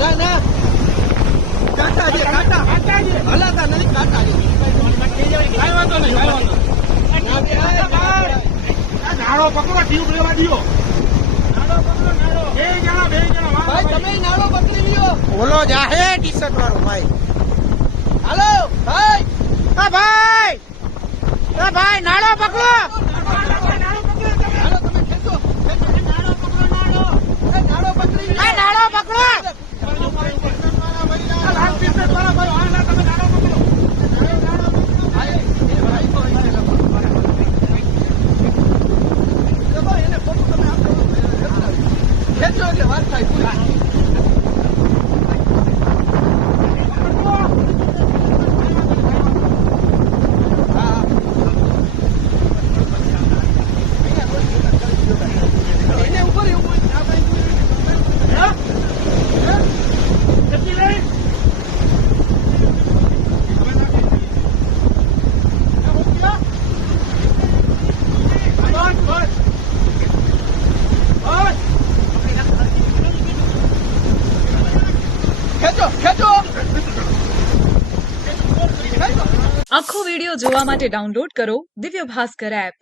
ના ના કાંટા છે, કાંટા હલાતા નહીં, કાંટા છે. કાંઈ વાંધો નહીં, કાંઈ વાંધો નાળો પકડો, ટ્યુબ લેવા દો. નાળો પકડો, નાળો. બે જણા ભાઈ તમે નાળો પકડી લ્યો. ઓલો જાહે ટી શર્ટ વાળો ભાઈ. હાલો ભાઈ, હા ભાઈ, હા ભાઈ, નાળો પકડો. હાલો તમે ખેંચો, નાળો પકડી લ્યો. નાળો પકડો. લાલ ટી-શર્ટ વાળા ભાઈ, હા ના તમે નાળો પકડો. એને ફોટો તમે આપો, ખેંચો એટલે વાત થાય પૂરી. એને ઉપર એવું આ ભાઈ આખો વિડિયો જોવા માટે ડાઉનલોડ કરો દિવ્ય ભાસ્કર એપ.